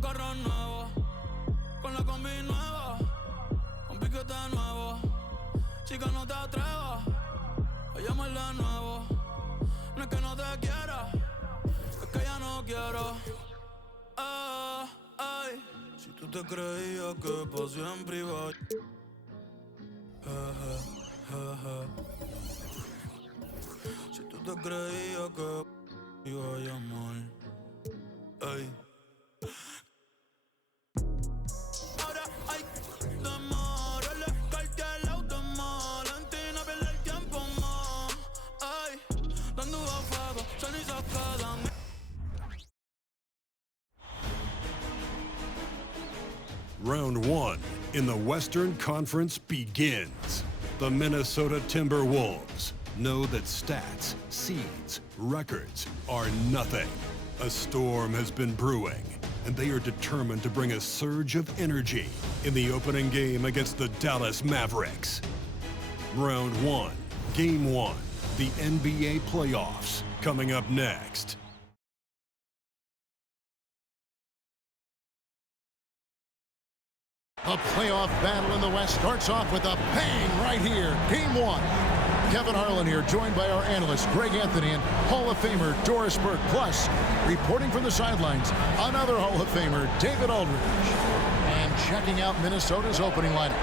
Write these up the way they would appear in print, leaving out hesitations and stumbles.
carros nuevos, con la combi nueva, un piquete nuevo. Chica, no te atrevas a llamarle de nuevo. No es que no te quiera, es que ya no quiero. Ay, si tú te creías que pa' siempre iba, si tú te creías que iba a llamar, ay. Ahora hay demorarle, cualquier auto más. Valentina pierde el tiempo más. Ay, dando a fuego, cenizas quedan. Round one in the Western Conference begins. The Minnesota Timberwolves know that stats, seeds, records are nothing. A storm has been brewing, and they are determined to bring a surge of energy in the opening game against the Dallas Mavericks. Round one, game one, the NBA playoffs, coming up next. A playoff battle in the West starts off with a bang right here. Game one. Kevin Harlan here, joined by our analysts, Greg Anthony and Hall of Famer Doris Burke. Plus, reporting from the sidelines, another Hall of Famer, David Aldridge. And checking out Minnesota's opening lineup.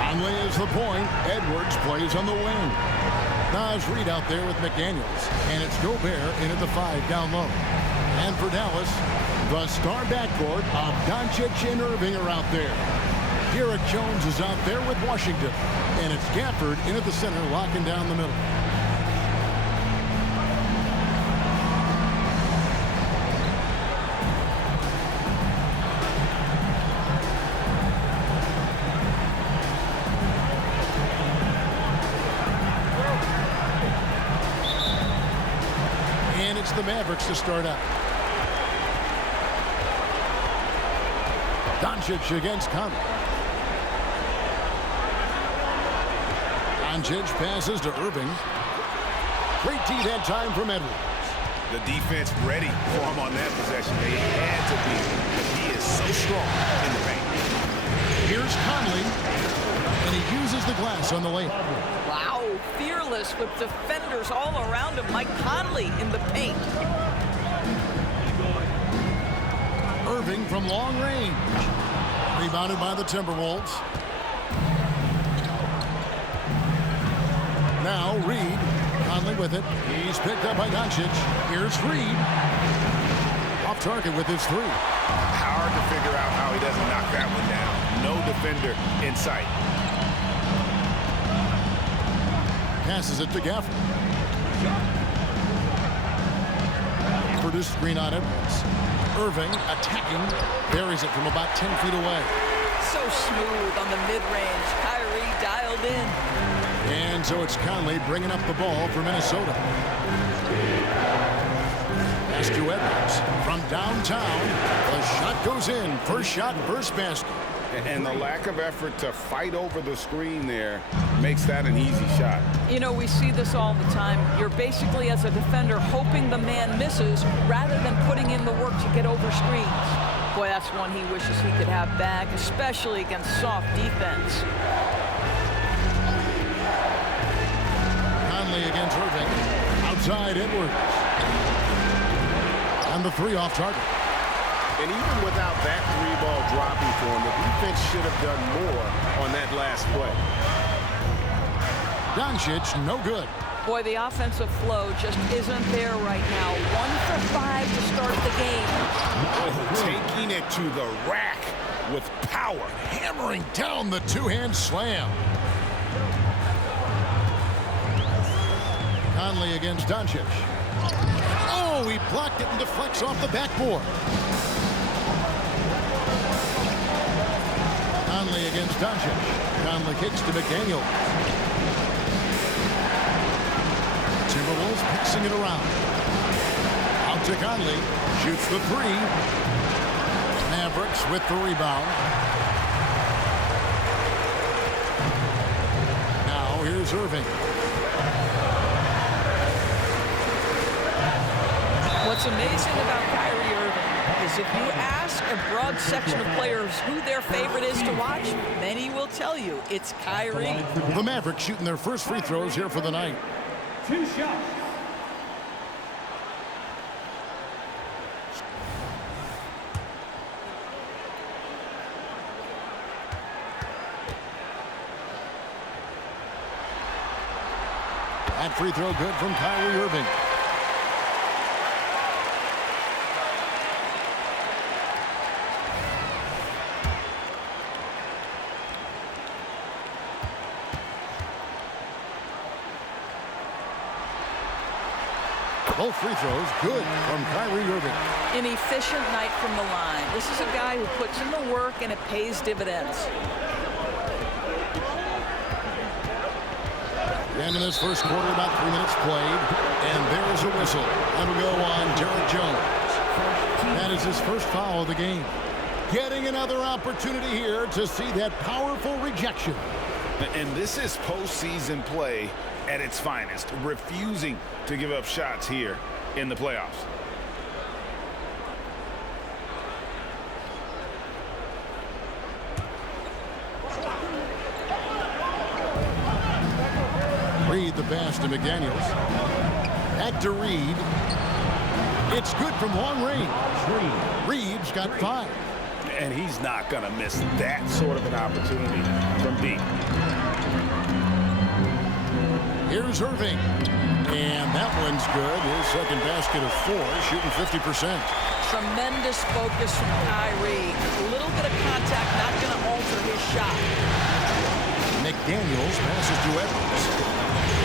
Conley is the point. Edwards plays on the wing. Naz Reid out there with McDaniels. And it's Gobert in at the 5 down low. And for Dallas, the star backcourt of Doncic and Irving are out there. Derek Jones is out there with Washington. And it's Gafford in at the center, locking down the middle. And it's the Mavericks to start out. Doncic against Conley. Doncic passes to Irving. Great D that time from Edwards. The defense ready for him on that possession. They had to be. He is so strong in the paint. Here's Conley, and he uses the glass on the layup. Wow, fearless with defenders all around him. Mike Conley in the paint. Irving from long range. Rebounded by the Timberwolves. Now Reid. Conley with it. He's picked up by Doncic. Here's Reid. Off target with his 3. Hard to figure out how he doesn't knock that one down. No defender in sight. Passes it to Gafford. For this screen on Edwards. Irving attacking. Buries it from about 10 feet away. So smooth on the mid-range. Kyrie dialed in. And so it's Conley bringing up the ball for Minnesota. Pass to Edwards from downtown. The shot goes in. First shot, first basket. And the lack of effort to fight over the screen there makes that an easy shot. You know, we see this all the time. You're basically, as a defender, hoping the man misses rather than putting in the work to get over screens. Boy, that's one he wishes he could have back, especially against soft defense. Conley against Irving. Outside Edwards. And the 3 off target. And even without that 3-ball dropping for him, the defense should have done more on that last play. Doncic, no good. Boy, the offensive flow just isn't there right now. 1 for 5 to start the game. Oh, taking it to the rack with power. Hammering down the 2-hand slam. Conley against Doncic. Oh, he blocked it and deflects off the backboard. Conley against Doncic. Conley kicks to McDaniel. Timberwolves passing it around. Out to Conley. Shoots the 3. Mavericks with the rebound. Now here's Irving. What's amazing about Kyrie Irving, because if you ask a broad section of players who their favorite is to watch, many will tell you it's Kyrie. The Mavericks shooting their first free throws here for the night. 2 shots. That free throw good from Kyrie Irving. Both free throws good from Kyrie Irving. An efficient night from the line. This is a guy who puts in the work and it pays dividends. And in this first quarter, about 3 minutes played. And there's a whistle. That'll go on Derek Jones. That is his first foul of the game. Getting another opportunity here to see that powerful rejection. And this is postseason play at its finest, refusing to give up shots here in the playoffs. Reed the pass to McDaniels. Back to Reed. It's good from long range. Reed's got 5. And he's not going to miss that sort of an opportunity from deep. Here's Irving. And that one's good. His second basket of 4, shooting 50%. Tremendous focus from Kyrie. A little bit of contact, not going to alter his shot. McDaniels passes to Edwards.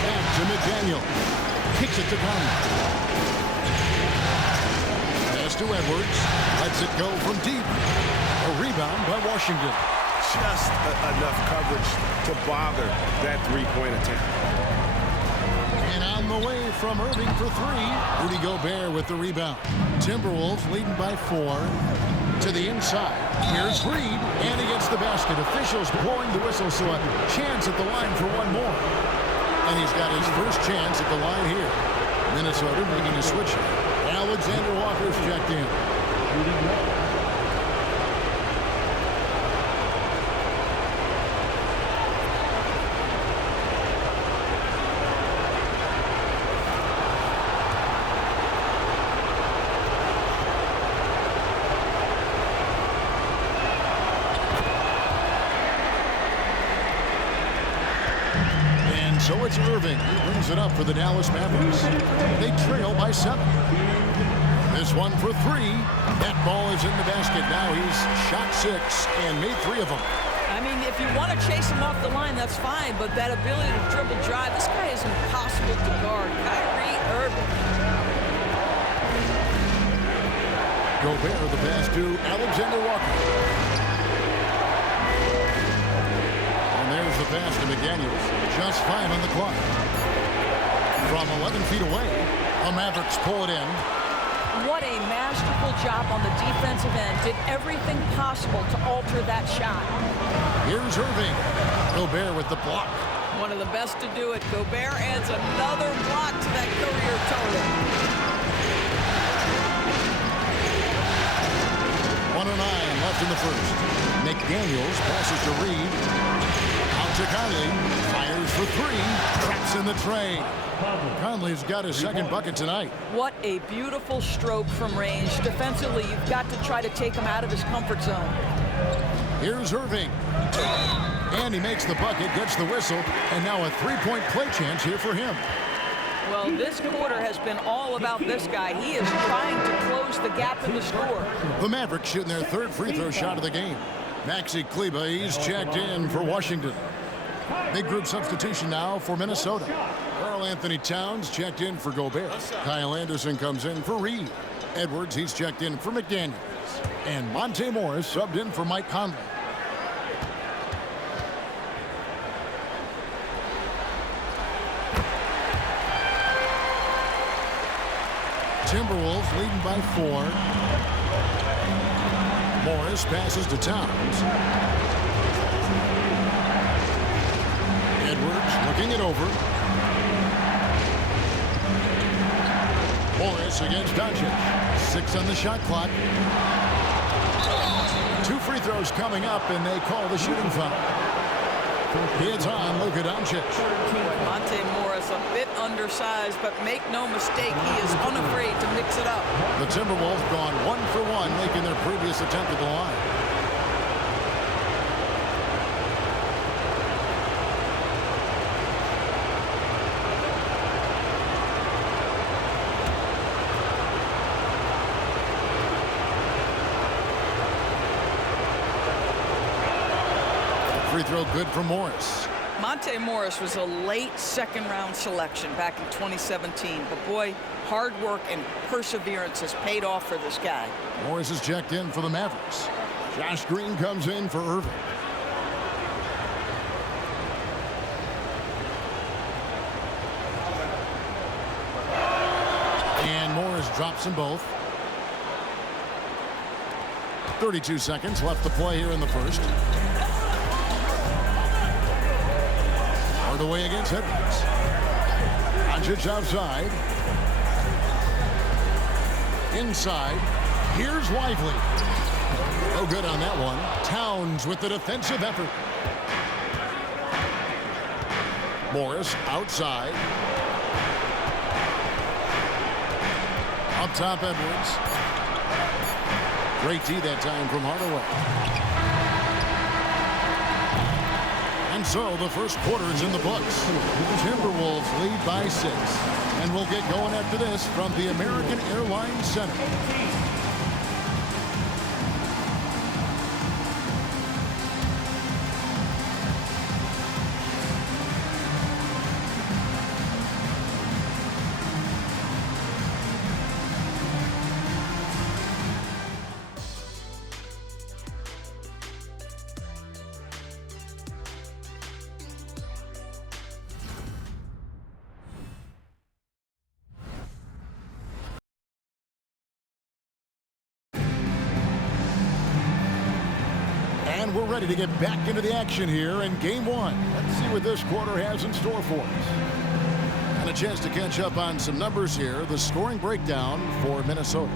Back to McDaniel. Kicks it to Conley. Pass to Edwards. Lets it go from deep. A rebound by Washington. Just enough coverage to bother that three-point attempt. And on the way from Irving for 3. Rudy Gobert with the rebound. Timberwolves leading by 4. To the inside. Here's Reed. And he gets the basket. Officials blowing the whistle, so a chance at the line for one more. And he's got his first chance at the line here. Minnesota making a switch. Alexander Walker's checked in. So it's Irving. He brings it up for the Dallas Mavericks. They trail by 7. This one for 3. That ball is in the basket. Now he's shot 6 and made 3 of them. I mean, if you want to chase him off the line, that's fine. But that ability to dribble drive, this guy is impossible to guard. Kyrie Irving. Gobert the pass to Alexander Walker. There's the pass to McDaniels. Just 5 on the clock. From 11 feet away, the Mavericks pull it in. What a masterful job on the defensive end. Did everything possible to alter that shot. Here's Irving. Gobert with the block. One of the best to do it. Gobert adds another block to that career total. 1:09 left in the first. McDaniels passes to Reed. To Conley, fires for 3, traps in the tray. Conley's got his second bucket tonight. What a beautiful stroke from range. Defensively, you've got to try to take him out of his comfort zone. Here's Irving. And he makes the bucket, gets the whistle, and now a 3-point play chance here for him. Well, this quarter has been all about this guy. He is trying to close the gap in the score. The Mavericks shooting their 3rd free throw shot of the game. Maxi Kleber, he's checked in for Washington. Big group substitution now for Minnesota. Karl Anthony Towns checked in for Gobert. Kyle Anderson comes in for Reed. Edwards, he's checked in for McDaniels. And Monte Morris subbed in for Mike Conley. Timberwolves leading by 4. Morris passes to Towns. Edwards looking it over. Morris against Doncic. 6 on the shot clock. 2 free throws coming up, and they call the shooting foul. It's on Luka Doncic. Monte Morris, a bit undersized, but make no mistake, he is unafraid to mix it up. The Timberwolves gone 1 for 1, making their previous attempt at the line. Free throw good for Morris. Monte Morris was a late second-round selection back in 2017. But, boy, hard work and perseverance has paid off for this guy. Morris is checked in for the Mavericks. Josh Green comes in for Irving. And Morris drops them both. 32 seconds left to play here in the first. Away against Edwards. Doncic outside. Inside. Here's Lively. No good on that one. Towns with the defensive effort. Morris outside. Up top, Edwards. Great D that time from Hardaway. And so the first quarter is in the books. Timberwolves lead by 6. And we'll get going after this from the American Airlines Center. And we're ready to get back into the action here in game 1. Let's see what this quarter has in store for us. And a chance to catch up on some numbers here. The scoring breakdown for Minnesota.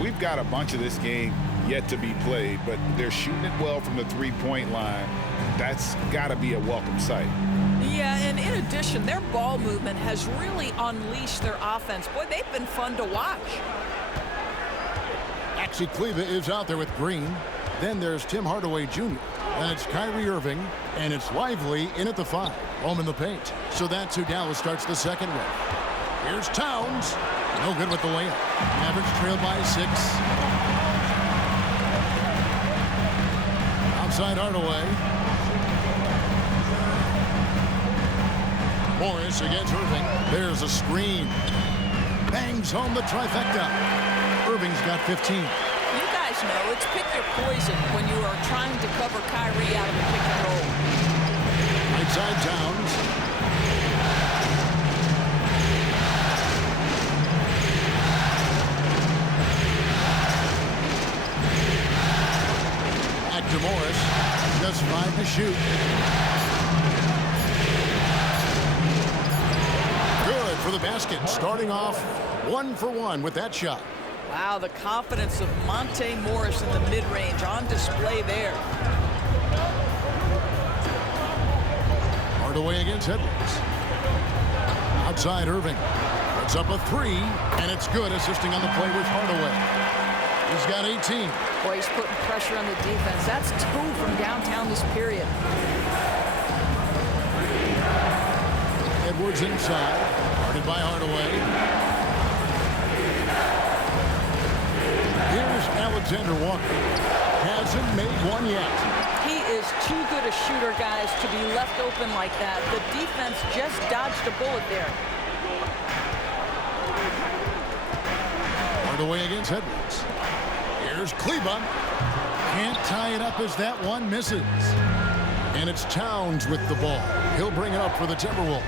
We've got a bunch of this game yet to be played, but they're shooting it well from the three-point line. That's got to be a welcome sight. Yeah, and in addition, their ball movement has really unleashed their offense. Boy, they've been fun to watch. Maxi Kleber is out there with Green. Then there's Tim Hardaway Jr. And it's Kyrie Irving. And it's Lively in at the 5. Home in the paint. So that's who Dallas starts the second with. Here's Towns. No good with the layup. Mavericks trail by 6. Outside Hardaway. Morris against Irving. There's a screen. Bangs home the trifecta. Irving's got 15. You guys know it's pick your poison when you are trying to cover Kyrie out of the pick and roll. Right side Towns. Back to Morris. Just 5 to shoot. Good for the basket. Starting off 1 for 1 with that shot. Wow, the confidence of Monte Morris in the mid-range on display there. Hardaway against Edwards. Outside Irving. Puts up a 3, and it's good, assisting on the play with Hardaway. He's got 18. Boy, he's putting pressure on the defense. That's 2 from downtown this period. Edwards inside. Guarded by Hardaway. Here's Alexander Walker. Hasn't made one yet. He is too good a shooter, guys, to be left open like that. The defense just dodged a bullet there. Hardaway against Edwards. Here's Kleber. Can't tie it up as that one misses. And it's Towns with the ball. He'll bring it up for the Timberwolves.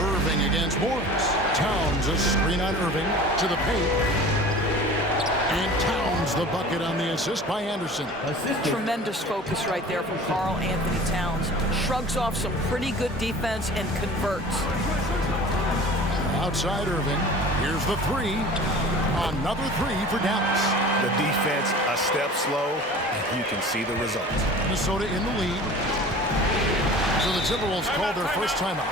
Irving against Morris. Towns, a screen on Irving to the paint. And Towns Finds the bucket on the assist by Anderson. Tremendous focus right there from Karl Anthony Towns. Shrugs off some pretty good defense and converts. Outside Irving. Here's the three. Another three for Dallas. The defense a step slow, and you can see the results. Minnesota in the lead. So the Timberwolves called their first timeout.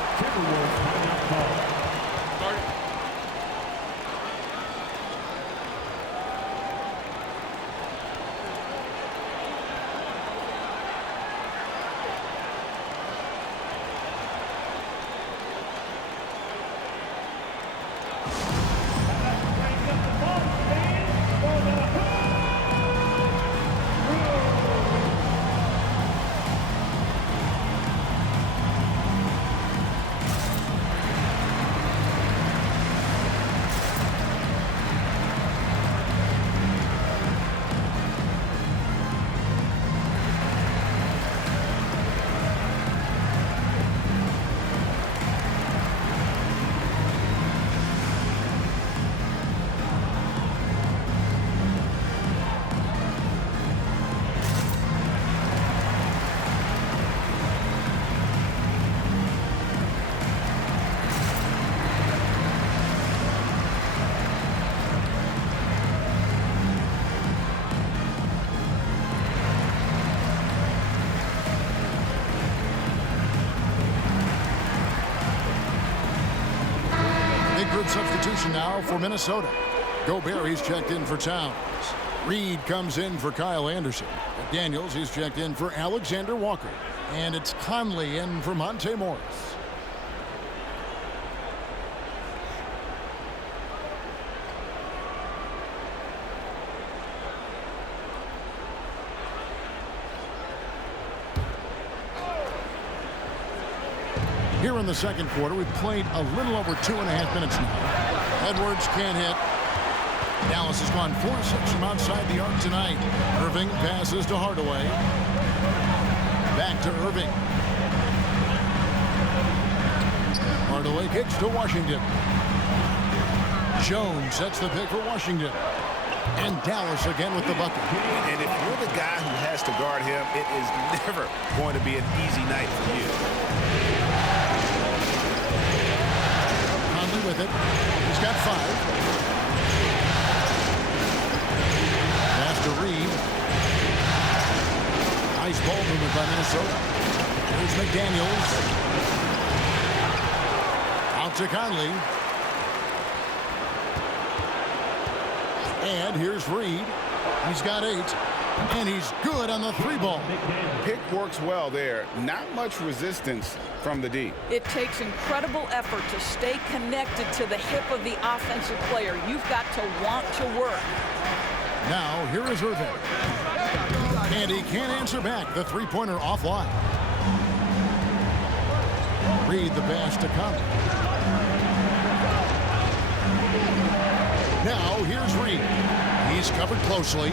Substitution now for Minnesota. Gobert, he's checked in for Towns. Reed comes in for Kyle Anderson. Daniels, he's checked in for Alexander Walker. And it's Conley in for Monte Morris. Here in the second quarter, we've played a little over 2.5 minutes now. Edwards can't hit. Dallas has gone 4-6 from outside the arc tonight. Irving passes to Hardaway. Back to Irving. Hardaway kicks to Washington. Jones sets the pick for Washington. And Dallas again with the bucket. And if you're the guy who has to guard him, it is never going to be an easy night for you. With it. He's got 5. Pass to Reed. Nice ball movement by Minnesota. Here's McDaniels. Out to Conley. And here's Reed. He's got 8. And he's good on the 3-ball. Pick works well there. Not much resistance from the D. It takes incredible effort to stay connected to the hip of the offensive player. You've got to want to work. Now, here is Irving. And he can't answer back. The three-pointer offline. Reed the pass to Conley. Now, here's Reed. He's covered closely.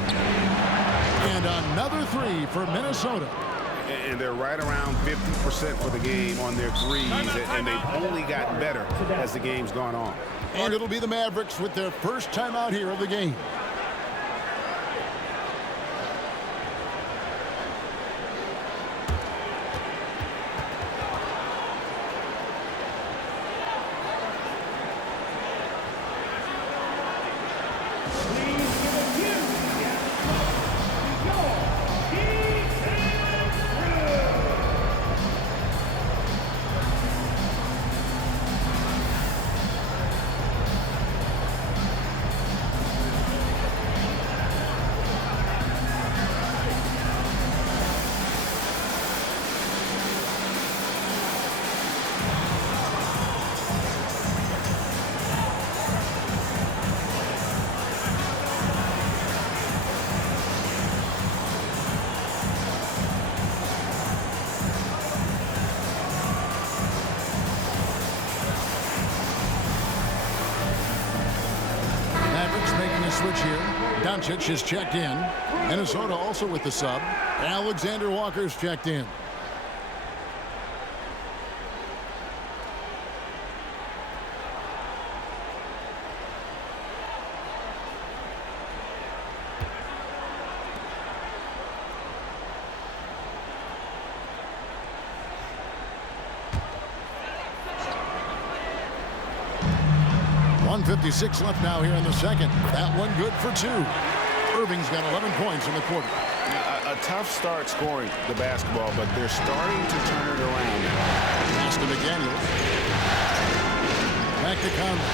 And another 3 for Minnesota. And they're right around 50% for the game on their threes, and they've only gotten better as the game's gone on. And it'll be the Mavericks with their first time out here of the game. Switch here. Doncic is checked in. Minnesota also with the sub. Alexander Walker's checked in. 1:56 left now here in the second. That one good for 2. Irving's got 11 points in the quarter. A tough start scoring the basketball, but they're starting to turn it around. Pass to McDaniels. Back to Conley.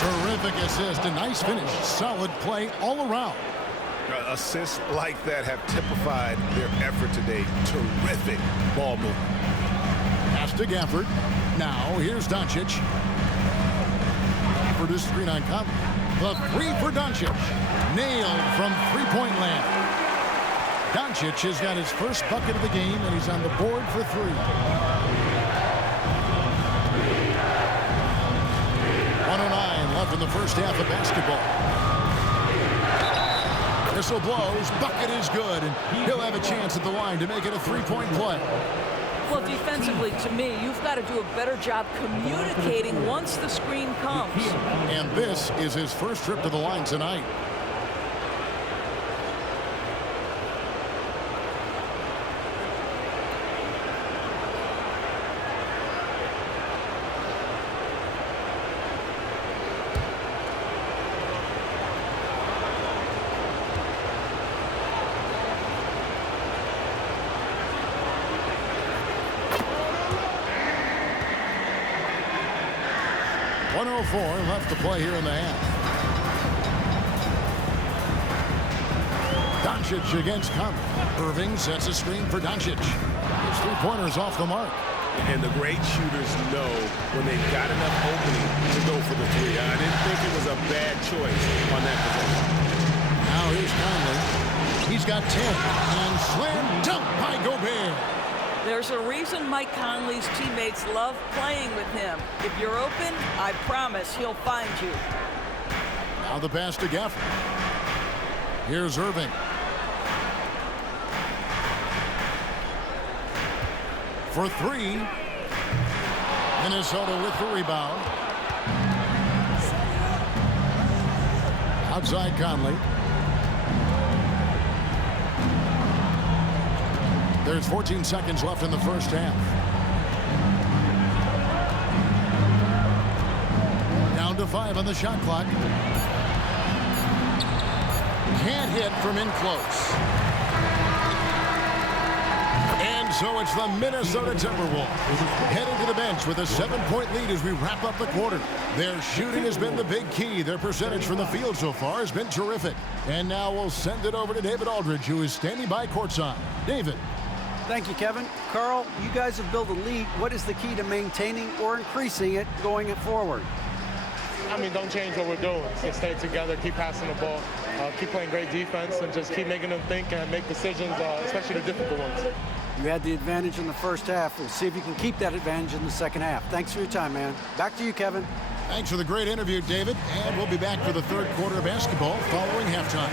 Terrific assist. A nice finish. Solid play all around. Assists like that have typified their effort today. Terrific ball movement. Pass to Gafford. Now here's Doncic. Gafford is screen on Conley. The 3 for Doncic. Nailed from three-point land. Doncic has got his first bucket of the game, and he's on the board for 3. 1:09 left in the first half of basketball. Whistle blows. Bucket is good, and he'll have a chance at the line to make it a 3-point play. Well, defensively, to me, you've got to do a better job communicating once the screen comes. And this is his first trip to the line tonight. Left to play here in the half. Doncic against Conley. Irving sets a screen for Doncic. His three-pointer's off the mark. And the great shooters know when they've got enough opening to go for the 3. I didn't think it was a bad choice on that possession. Now here's Conley. He's got 10. And slam dunk by Gobert. There's a reason Mike Conley's teammates love playing with him. If you're open, I promise he'll find you. Now the pass to Gafford. Here's Irving. For 3. Minnesota with the rebound. Outside Conley. There's 14 seconds left in the first half. Down to 5 on the shot clock. Can't hit from in close. And so it's the Minnesota Timberwolves heading to the bench with a 7-point lead as we wrap up the quarter. Their shooting has been the big key. Their percentage from the field so far has been terrific. And now we'll send it over to David Aldridge, who is standing by courtside. David. Thank you, Kevin. Carl, you guys have built a lead. What is the key to maintaining or increasing it going forward? I mean, don't change what we're doing. Just stay together, keep passing the ball, keep playing great defense, and just keep making them think and make decisions, especially the difficult ones. You had the advantage in the first half. We'll see if you can keep that advantage in the second half. Thanks for your time, man. Back to you, Kevin. Thanks for the great interview, David. And we'll be back for the third quarter of basketball following halftime.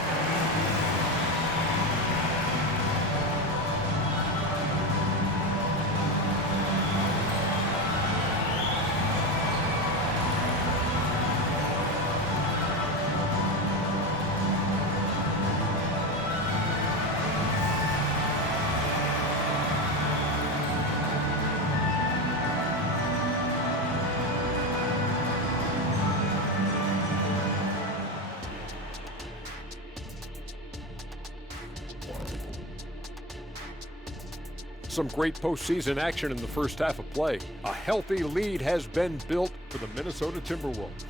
Some great postseason action in the first half of play. A healthy lead has been built for the Minnesota Timberwolves.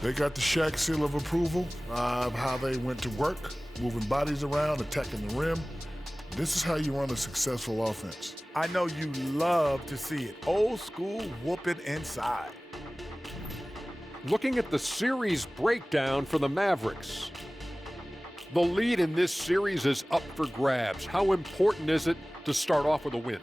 They got the Shaq seal of approval of how they went to work, moving bodies around, attacking the rim. This is how you run a successful offense. I know you love to see it. Old school whooping inside. Looking at the series breakdown for the Mavericks. The lead in this series is up for grabs. How important is it to start off with a win?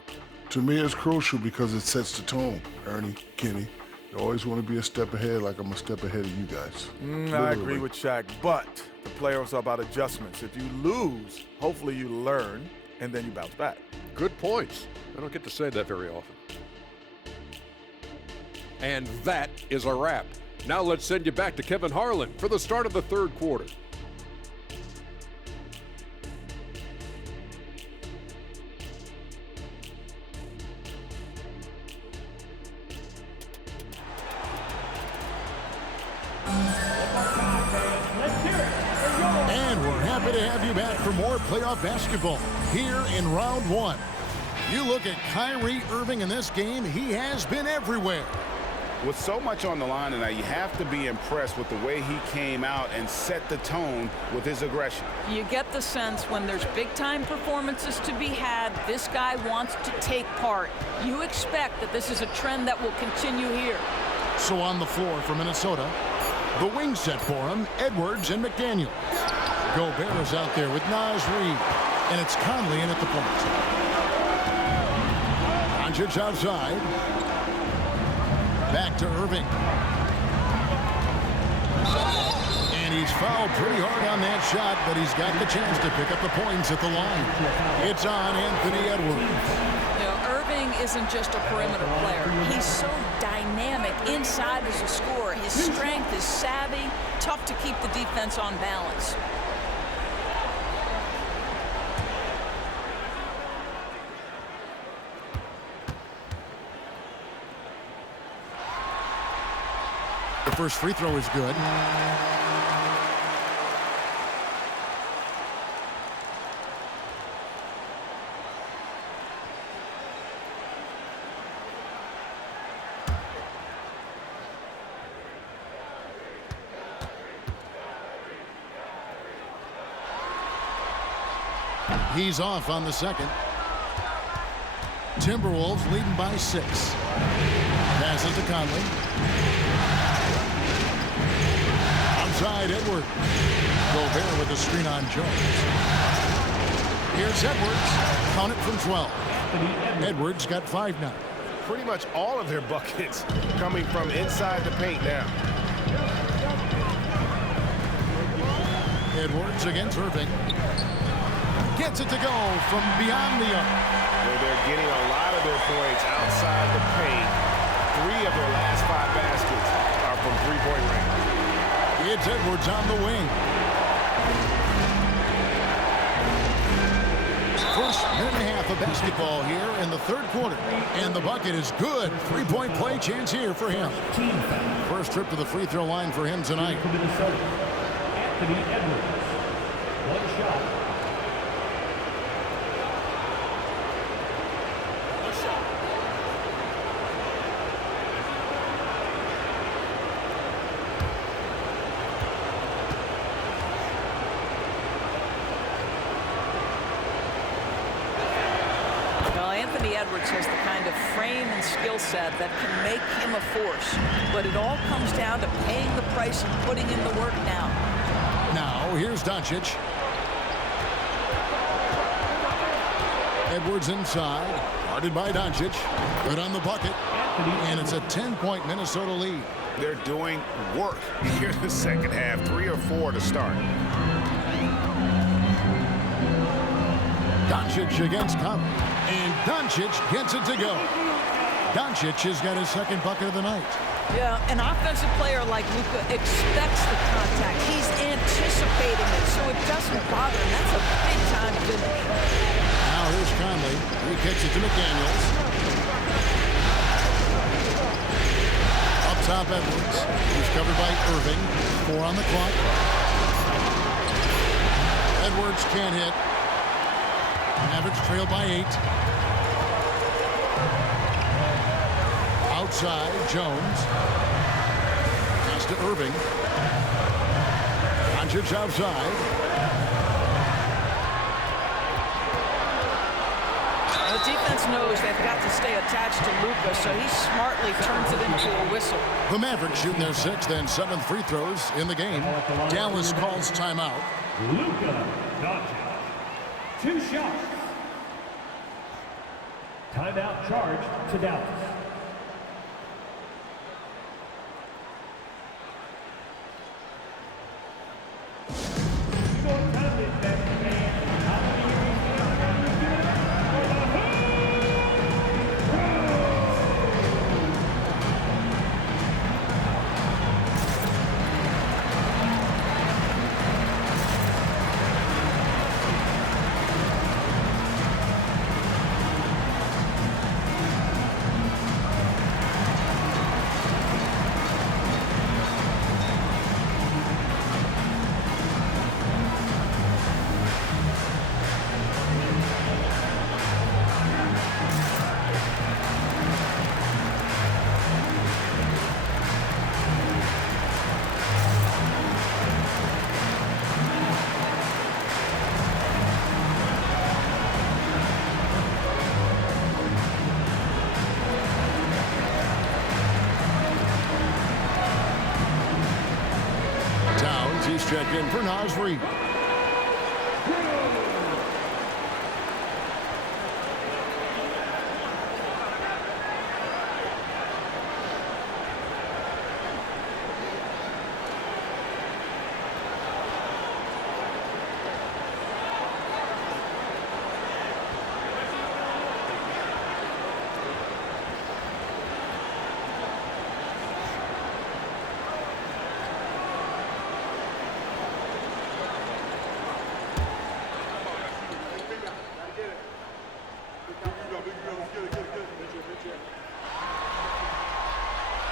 To me, it's crucial because it sets the tone. Ernie, Kenny, you always want to be a step ahead like I'm a step ahead of you guys. I agree with Shaq, but the playoffs are about adjustments. If you lose, hopefully you learn, and then you bounce back. Good points. I don't get to say that very often. And that is a wrap. Now let's send you back to Kevin Harlan for the start of the third quarter. have you back for more playoff basketball here in round one. You look at Kyrie Irving in this game, he has been everywhere. With so much on the line tonight, you have to be impressed with the way he came out and set the tone with his aggression. You get the sense when there's big-time performances to be had, this guy wants to take part. You expect that this is a trend that will continue here. So on the floor for Minnesota, the wing set for him, Edwards and McDaniels. Gobert is out there with Naz Reid, and it's Conley in at the point. Doncic outside. Back to Irving. And he's fouled pretty hard on that shot, but he's got the chance to pick up the points at the line. It's on Anthony Edwards. You know, Irving isn't just a perimeter player. He's so dynamic inside as a scorer. His strength is savvy, tough to keep the defense on balance. The first free throw is good. He's off on the second. Timberwolves leading by 6. Passes to Conley. Outside Edwards. Gobert with the screen on Jones. Here's Edwards. Count it from 12. Edwards got 5 now. Pretty much all of their buckets coming from inside the paint now. Edwards against Irving. Gets it to go from beyond the arc. They're getting a lot of their points outside the paint. 3 of their last 5 baskets are from three-point range. It's Edwards on the wing. First minute and a half of basketball here in the third quarter. And the bucket is good. 3-point play chance here for him. First trip to the free throw line for him tonight. Anthony Edwards. 1 shot. Edwards has the kind of frame and skill set that can make him a force. But it all comes down to paying the price and putting in the work now. Now, here's Doncic. Edwards inside. Guarded by Doncic. Good on the bucket. And it's a 10-point Minnesota lead. They're doing work here in the second half. 3 or 4 to start. Doncic against Conley. And Doncic gets it to go. Doncic has got his second bucket of the night. Yeah, an offensive player like Luka expects the contact. He's anticipating it, so it doesn't bother him. That's a big-time finish. Now here's Conley. He kicks it to McDaniels. Up top, Edwards. He's covered by Irving. 4 on the clock. Edwards can't hit. Mavericks trail by 8. Outside, Jones. Pass to Irving. Doncic outside. The defense knows they've got to stay attached to Luka, so he smartly turns it into a whistle. The Mavericks shooting their 6th and 7th free throws in the game. Dallas calls timeout. Luka Doncic. 2 shots. Timeout charge to Dallas. in for Naz Reid.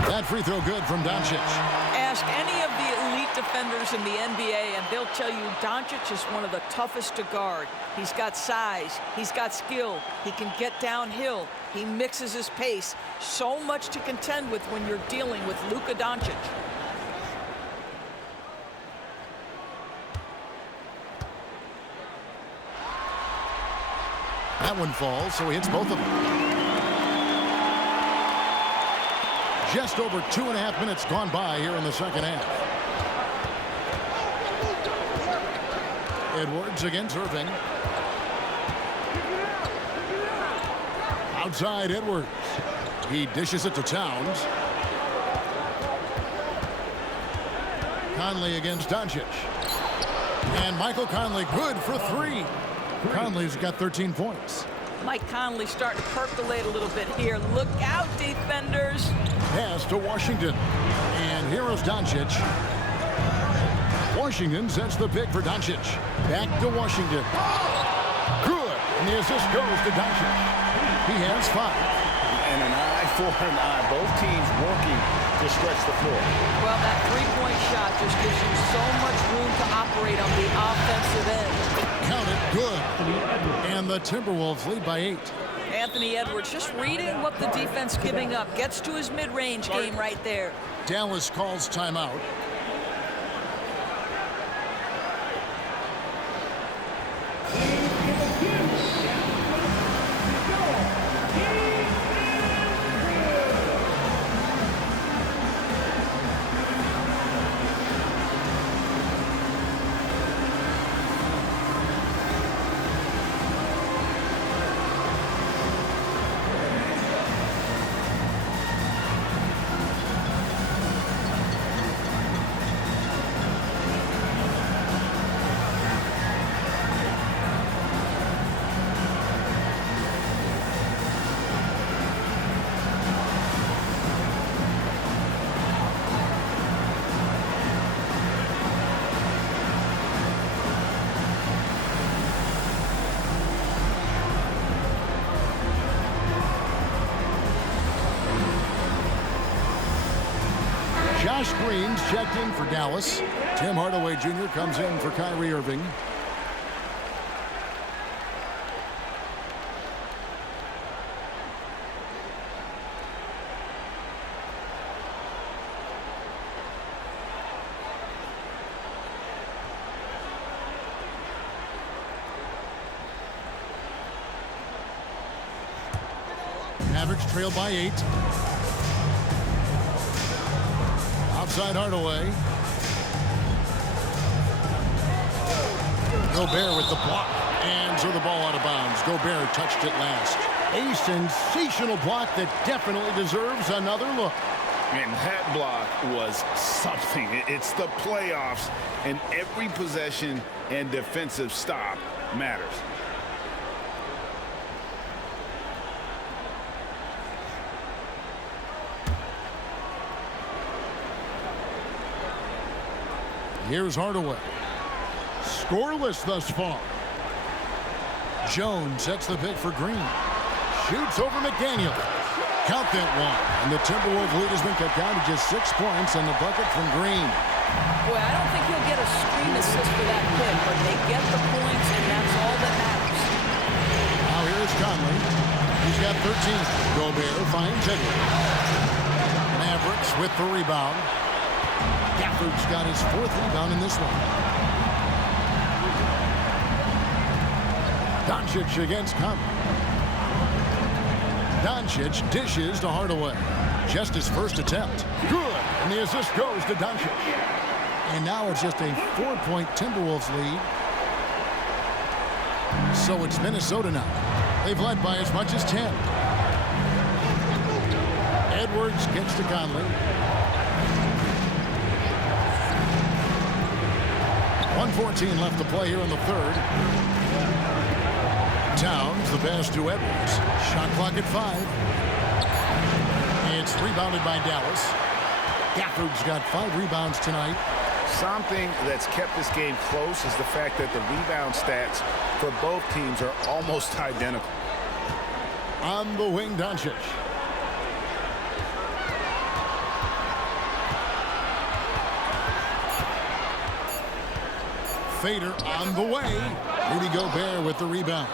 That free throw good from Doncic. Ask any of the elite defenders in the NBA, and they'll tell you Doncic is one of the toughest to guard. He's got size. He's got skill. He can get downhill. He mixes his pace. So much to contend with when you're dealing with Luka Doncic. That one falls, so he hits both of them. Just over 2.5 minutes gone by here in the second half. Edwards against Irving. Outside Edwards. He dishes it to Towns. Conley against Doncic. And Michael Conley good for 3. Conley's got 13 points. Mike Conley starting to percolate a little bit here. Look out, defenders. Pass to Washington. And here is Doncic. Washington sets the pick for Doncic. Back to Washington. Good. And the assist goes to Doncic. He has 5. And an eye for an eye. Both teams working to stretch the floor. Well, that three-point shot just gives you so much room to operate on the offensive end. Count it. Good. And the Timberwolves lead by 8. Anthony Edwards just reading what the defense giving up. Gets to his mid-range game right there. Dallas calls timeout. Josh Green's checked in for Dallas. Tim Hardaway Jr. comes in for Kyrie Irving. Mavericks trail by 8. Outside Hardaway. Gobert with the block. And so the ball out of bounds. Gobert touched it last. A sensational block that definitely deserves another look. And that block was something. It's the playoffs, and every possession and defensive stop matters. Here's Hardaway. Scoreless thus far. Jones sets the pick for Green. Shoots over McDaniel. Count that one. And the Timberwolves lead has been cut down to just 6 points and the bucket from Green. Boy, I don't think he'll get a screen assist for that pick, but they get the points, and that's all that matters. Now here's Conley. He's got 13. Gobert finds Edwards. Mavericks with the rebound. Gafford's got his 4th rebound in this one. Doncic against Conley. Doncic dishes to Hardaway. Just his first attempt. Good. And the assist goes to Doncic. And now it's just a 4-point Timberwolves lead. So it's Minnesota now. They've led by as much as 10. Edwards gets to Conley. 1:14 left to play here in the third. Towns the pass to Edwards. Shot clock at 5. It's rebounded by Dallas. Gafford's got 5 rebounds tonight. Something that's kept this game close is the fact that the rebound stats for both teams are almost identical. On the wing, Doncic. Fader on the way. Rudy Gobert with the rebound.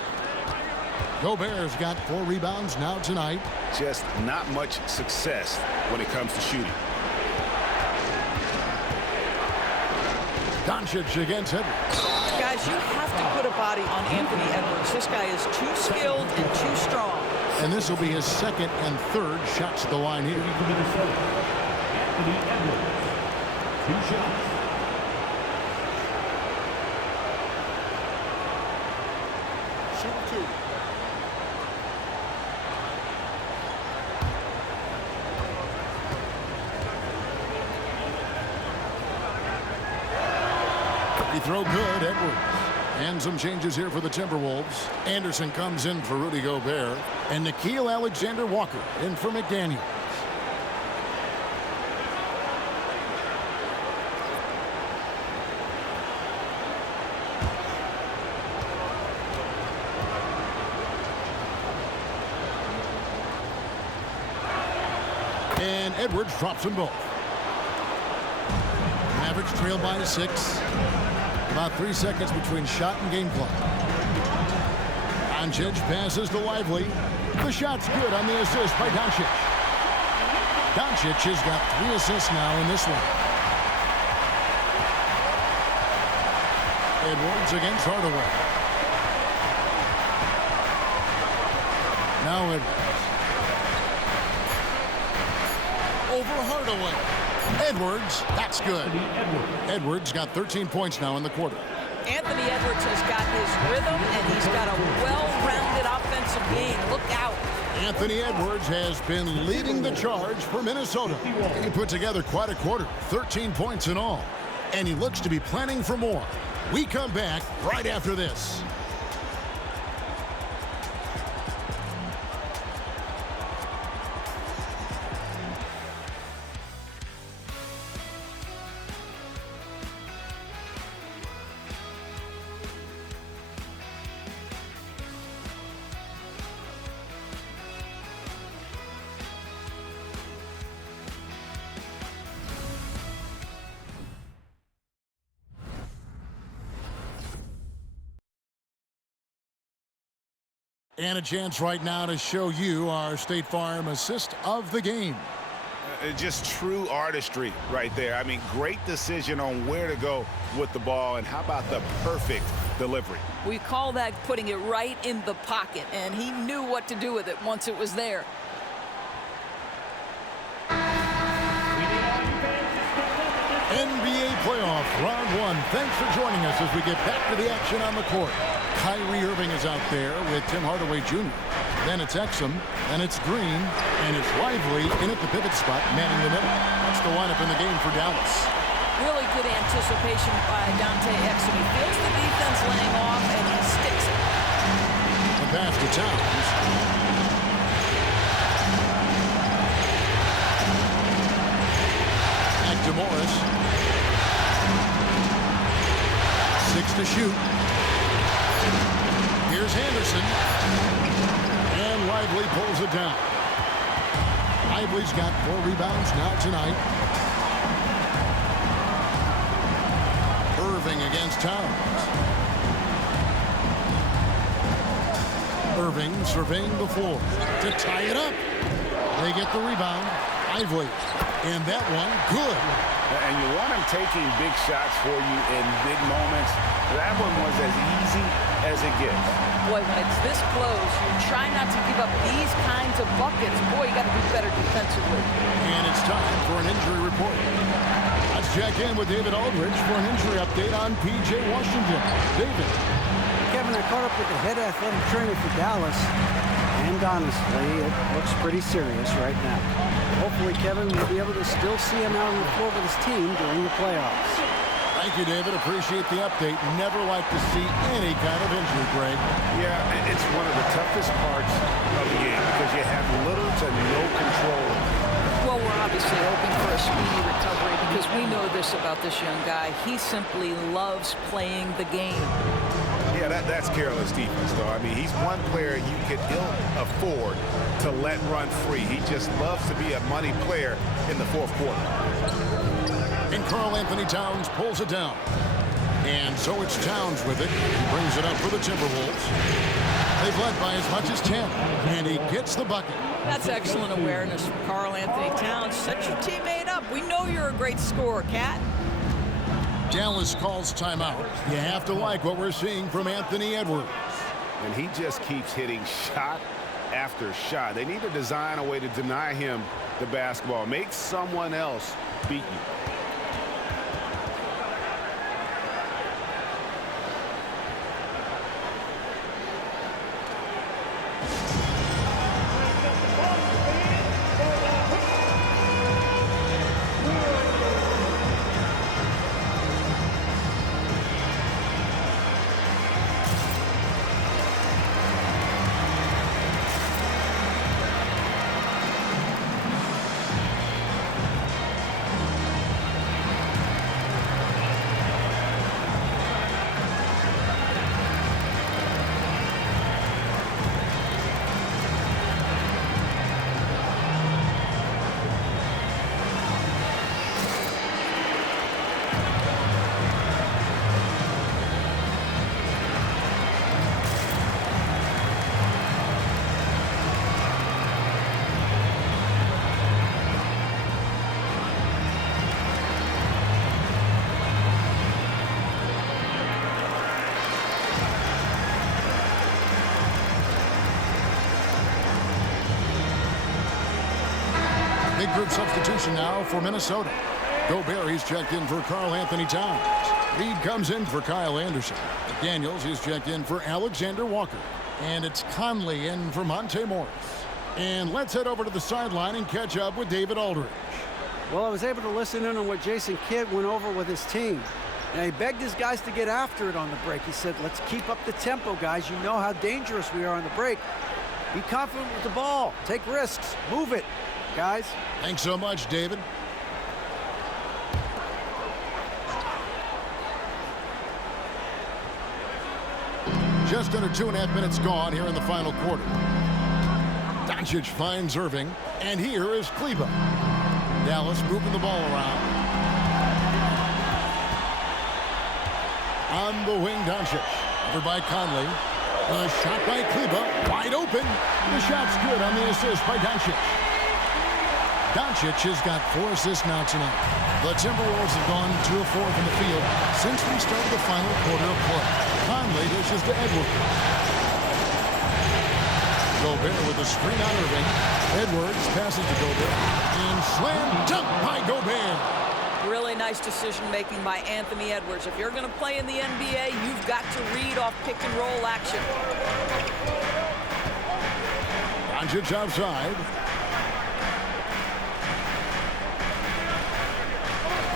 Gobert's got 4 rebounds now tonight. Just not much success when it comes to shooting. Doncic against Edwards. Guys, you have to put a body on Anthony Edwards. This guy is too skilled and too strong. And this will be his second and third shots at the line here. Anthony Edwards. 2 shots. He throw good, Edwards. And some changes here for the Timberwolves. Anderson comes in for Rudy Gobert. And Nickeil Alexander-Walker in for McDaniels. And Edwards drops them both. Mavericks trail by 6. About 3 seconds between shot and game clock. Doncic passes to Lively. The shot's good on the assist by Doncic. Doncic has got 3 assists now in this one. Edwards against Hardaway. Now Edwards. Over Hardaway. Edwards, that's good. Edwards got 13 points now in the quarter. Anthony Edwards has got his rhythm, and he's got a well-rounded offensive game. Look out. Anthony Edwards has been leading the charge for Minnesota. He put together quite a quarter, 13 points in all. And he looks to be planning for more. We come back right after this. And a chance right now to show you our State Farm assist of the game. Just true artistry right there. I mean, great decision on where to go with the ball, and how about the perfect delivery? We call that putting it right in the pocket, and he knew what to do with it once it was there. NBA playoff round 1. Thanks for joining us as we get back to the action on the court. Kyrie Irving is out there with Tim Hardaway Jr. Then it's Exum, and it's Green, and it's Lively in at the pivot spot, manning the middle. That's the lineup in the game for Dallas. Really good anticipation by Dante Exum. He feels the defense laying off, and he sticks it. The pass to Towns. Back to Morris. 6 to shoot. Here's Henderson. And Lively pulls it down. Lively's got 4 rebounds now tonight. Irving against Towns. Irving surveying the floor to tie it up. They get the rebound. Lively. And that one, good. And you want him taking big shots for you in big moments. That one was as easy as it gets. Boy, when it's this close, you try not to give up these kinds of buckets. Boy, you got to do better defensively. And it's time for an injury report. Let's check in with David Aldridge for an injury update on P.J. Washington. David. Kevin, I caught up with the head athletic trainer for Dallas, and honestly, it looks pretty serious right now. Hopefully, Kevin will be able to still see him out on the floor with his team during the playoffs. Thank you, David. Appreciate the update. Never like to see any kind of injury, Greg. Yeah, it's one of the toughest parts of the game because you have little to no control. Well, we're obviously hoping for a speedy recovery because we know this about this young guy. He simply loves playing the game. Yeah, that's careless defense, though. I mean, he's one player you could ill afford to let run free. He just loves to be a money player in the fourth quarter. And Karl-Anthony Towns pulls it down. And so it's Towns with it. He brings it up for the Timberwolves. They've led by as much as 10. And he gets the bucket. That's excellent awareness from Karl-Anthony Towns. Set your teammate up. We know you're a great scorer, Cat. Dallas calls timeout. You have to like what we're seeing from Anthony Edwards. And he just keeps hitting shot after shot. They need to design a way to deny him the basketball. Make someone else beat you. Big group substitution now for Minnesota. Gobert, he's checked in for Karl-Anthony Towns. Reed comes in for Kyle Anderson. McDaniels, he's checked in for Alexander Walker. And it's Conley in for Monte Morris. And let's head over to the sideline and catch up with David Aldridge. Well, I was able to listen in on what Jason Kidd went over with his team. And he begged his guys to get after it on the break. He said, let's keep up the tempo, guys. You know how dangerous we are on the break. Be confident with the ball. Take risks. Move it, guys. Thanks so much, David. Just under 2.5 minutes gone here in the final quarter. Doncic finds Irving, and here is Kleber. Dallas moving the ball around. On the wing, Doncic. Over by Conley. A shot by Kleber, wide open. The shot's good on the assist by Doncic. Doncic has got 4 assists now tonight. The Timberwolves have gone 2 of 4 from the field since we started the final quarter of play. Conley dishes to Edwards. Gobert with the screen on Irving. Edwards passes to Gobert. And slam dunk by Gobert. Really nice decision-making by Anthony Edwards. If you're going to play in the NBA, you've got to read off pick-and-roll action. Doncic outside.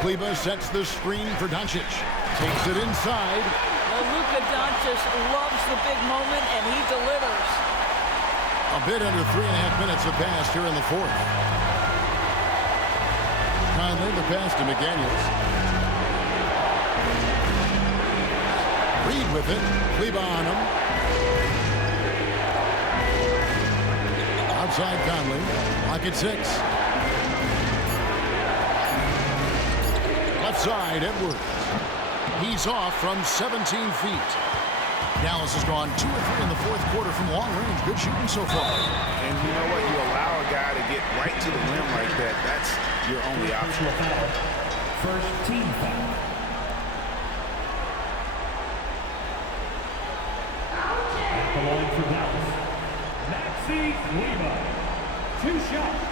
Kleber sets the screen for Doncic. Takes it inside. Well, Luka Doncic loves the big moment, and he delivers. A bit under 3.5 minutes have passed here in the fourth. Conley, the pass to McDaniels. Reed with it. Kleber on him. Outside Conley. Lock at 6. Left side, Edwards. He's off from 17 feet. Dallas has gone 2 of 3 in the fourth quarter from long range. Good shooting so far. And you know what? You allow a guy to get right to the rim like that. That's your only option. First team foul. the line for Dallas, Maxi Kleber. 2 shots.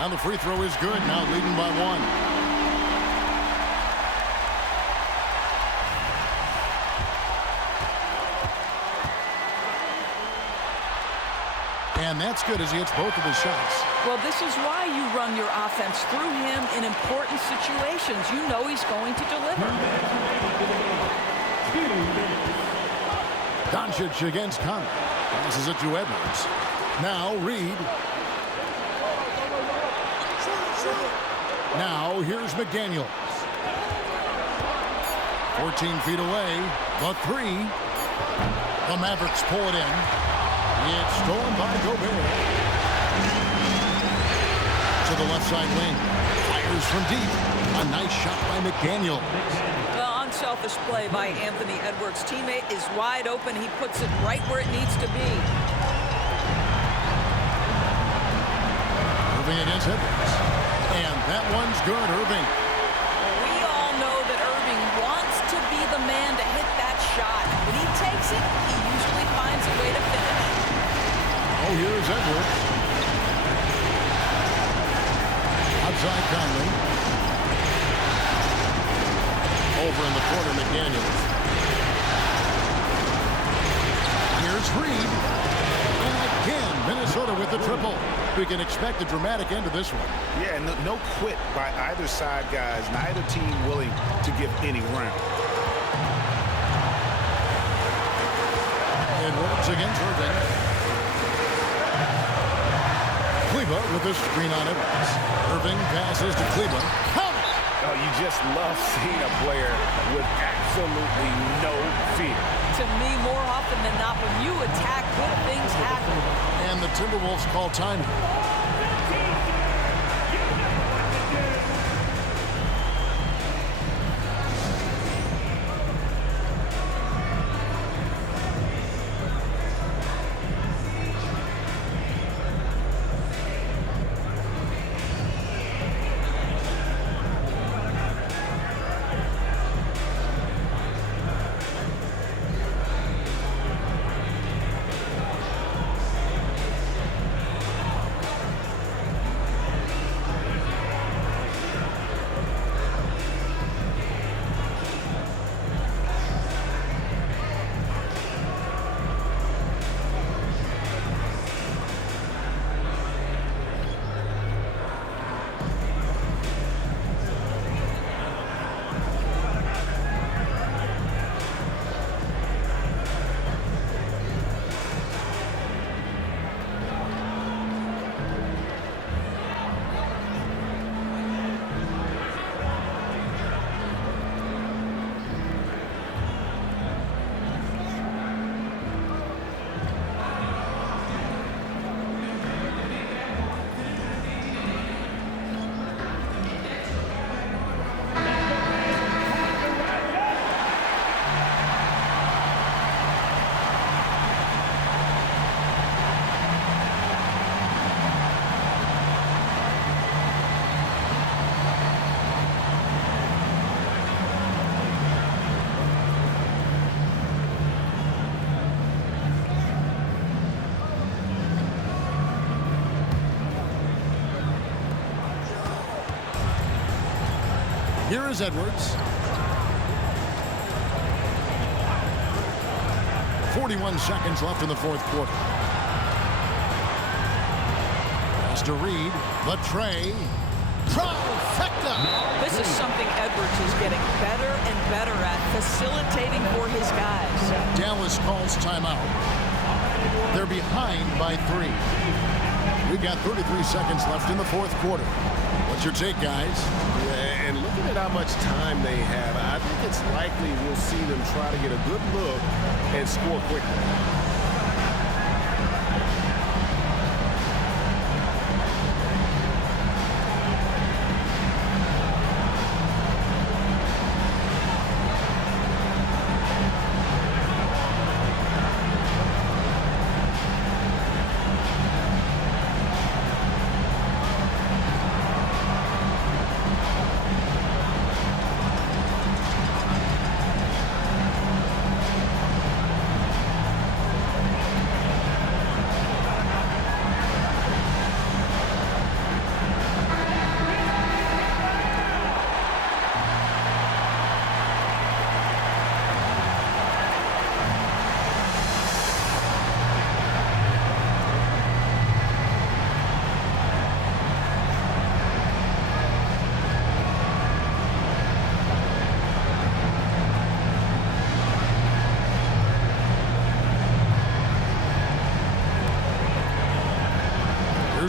And the free throw is good. Now leading by 1. And that's good as he hits both of his shots. Well, this is why you run your offense through him in important situations. You know he's going to deliver. Doncic against Conley. Passes it to Edwards. Now Reed. Now here's McDaniels. 14 feet away. The 3. The Mavericks pull it in. It's stolen by Gobert. To the left side wing. Fires from deep. A nice shot by McDaniels. Well, unselfish play by Anthony Edwards. Teammate is wide open. He puts it right where it needs to be. Irving against Edwards. And that one's good, Irving. We all know that Irving wants to be the man to hit that shot. When he takes it, he usually finds a way to finish. Oh, here's Edwards. Outside Conley. Over in the corner, McDaniels. Here's Reed. And again, Minnesota with the triple. We can expect a dramatic end to this one. Yeah, no quit by either side, guys. Neither team willing to give any ground. Edwards against Irving. Kleber with the screen on Edwards. Irving passes to Kleber. Oh, you just love seeing a player with absolutely no fear. To me, more often than not, when you attack, good things happen. And the Timberwolves call time. Here is Edwards. 41 seconds left in the fourth quarter. Pass to Reed. The tray. Trifecta. This is something Edwards is getting better and better at, facilitating for his guys. Dallas calls timeout. They're behind by 3. We got 33 seconds left in the fourth quarter. What's your take, guys? Yeah, and looking at how much time they have, I think it's likely we'll see them try to get a good look and score quickly.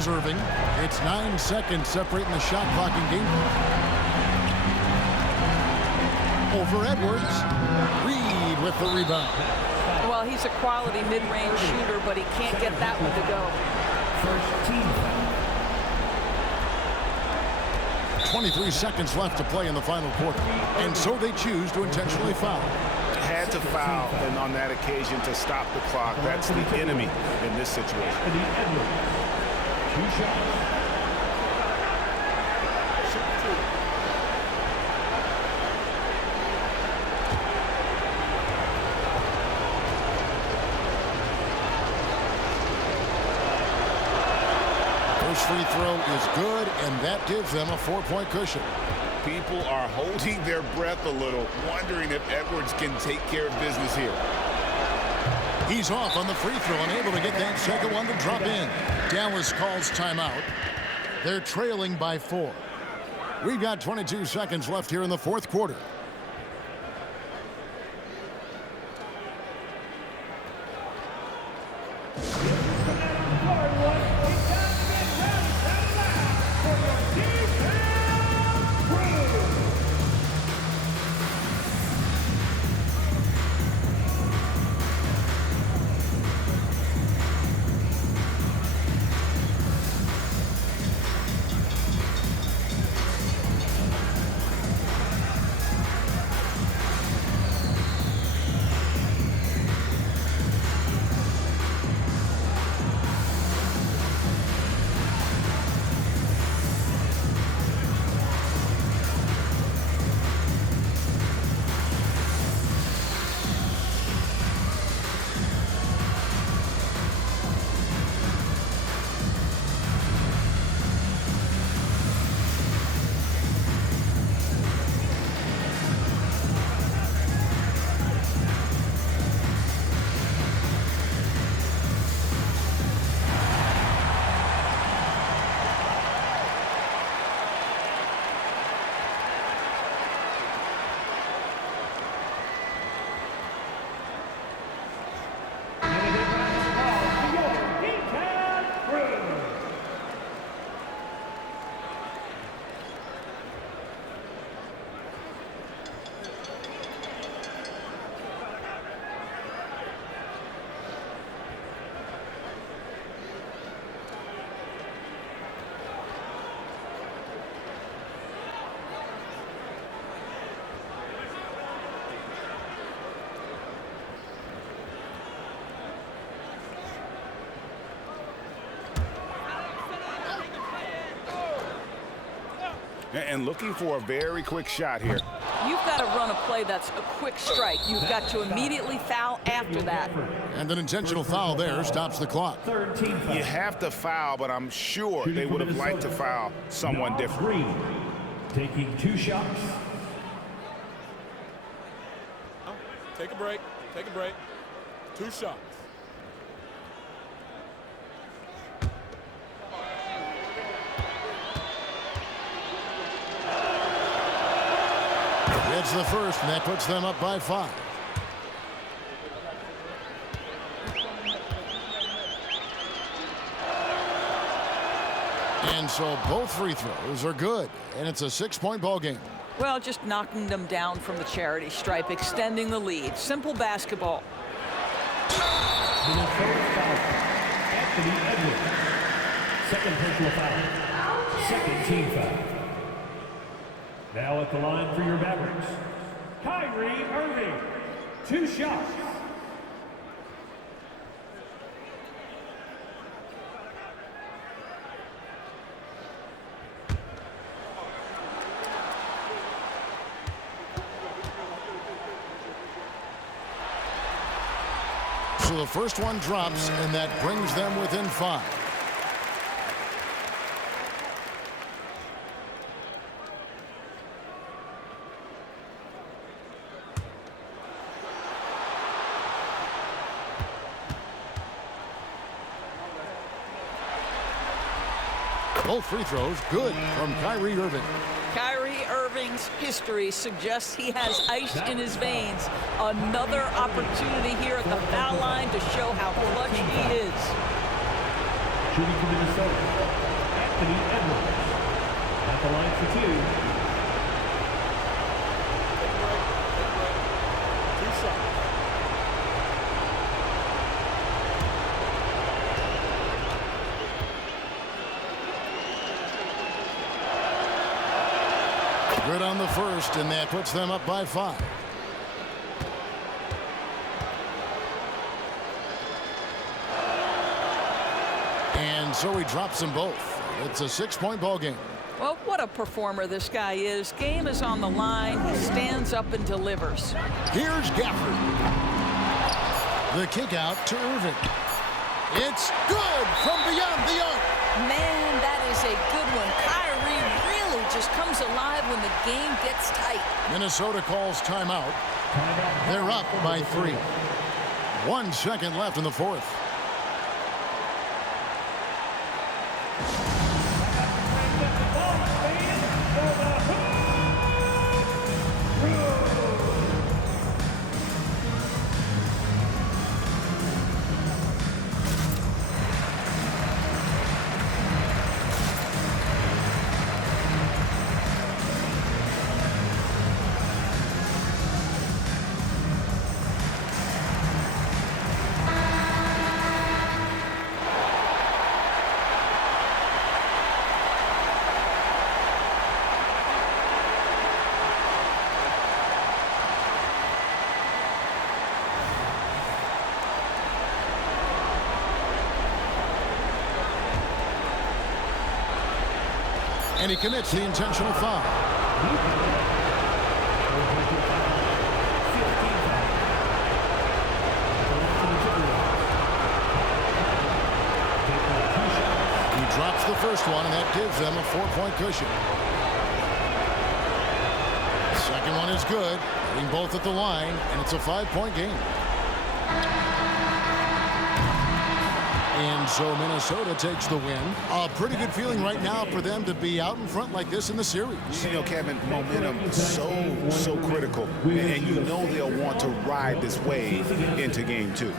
serving. It's 9 seconds separating the shot clock and game clock. Over Edwards. Reed with the rebound. Well, he's a quality mid-range shooter, but he can't get that one to go. First team foul. 23 seconds left to play in the final quarter. And so they choose to intentionally foul. Had to foul, and on that occasion to stop the clock. That's the enemy in this situation. Two shots. First free throw is good, and that gives them a 4-point cushion. People are holding their breath a little, wondering if Edwards can take care of business here. He's off on the free throw, unable to get that second one to drop in. Dallas calls timeout. They're trailing by 4. We've got 22 seconds left here in the fourth quarter. And looking for a very quick shot here. You've got to run a play that's a quick strike. You've got to immediately foul after that. And an intentional foul there stops the clock. You have to foul, but I'm sure they would have liked to foul someone different. Taking 2 shots. Take a break. Take a break. 2 shots. It's the first, and that puts them up by 5. And so both free throws are good, and it's a 6-point ball game. Well, just knocking them down from the charity stripe, extending the lead. Simple basketball. Anthony Edwards. Second personal foul. Second team foul. Now at the line for your Mavericks, Kyrie Irving. 2 shots. So the first one drops, and that brings them within 5. Both free throws good from Kyrie Irving. Kyrie Irving's history suggests he has ice in his veins. Another opportunity here at the foul line to show how clutch he is. Shooting for Minnesota, Anthony Edwards. At the line for 2. Good on the first, and that puts them up by 5. And so he drops them both. It's a 6-point ball game. Well, what a performer this guy is. Game is on the line. He stands up and delivers. Here's Gafford. The kick out to Irving. It's good from beyond the arc. Man, that is a good one. Kyrie really just comes alive when the game gets tight. Minnesota calls timeout. They're up by 3. 1 second left in the fourth. And he commits the intentional foul. He drops the first one, and that gives them a 4-point cushion. The second one is good, hitting both at the line, and it's a 5-point game. And so Minnesota takes the win. A pretty good feeling right now for them to be out in front like this in the series. You know, Kevin, momentum so critical. And you know they'll want to ride this wave into game 2.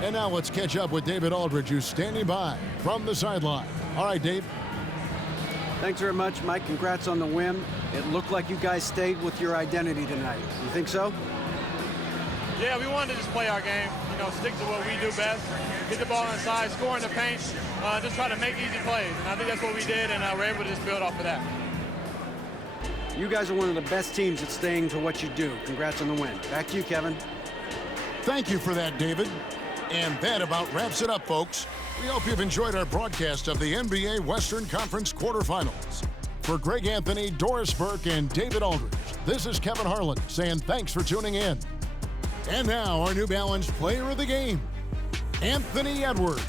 And now let's catch up with David Aldridge, who's standing by from the sideline. All right, Dave. Thanks very much, Mike. Congrats on the win. It looked like you guys stayed with your identity tonight. You think so? Yeah, we wanted to just play our game, stick to what we do best, get the ball inside, score in the paint, just try to make easy plays. And I think that's what we did, and we're able to just build off of that. You guys are one of the best teams at staying to what you do. Congrats on the win. Back to you, Kevin. Thank you for that, David. And that about wraps it up, folks. We hope you've enjoyed our broadcast of the NBA Western Conference quarterfinals. For Greg Anthony, Doris Burke, and David Aldridge, this is Kevin Harlan saying thanks for tuning in. And now our New Balance player of the game, Anthony Edwards.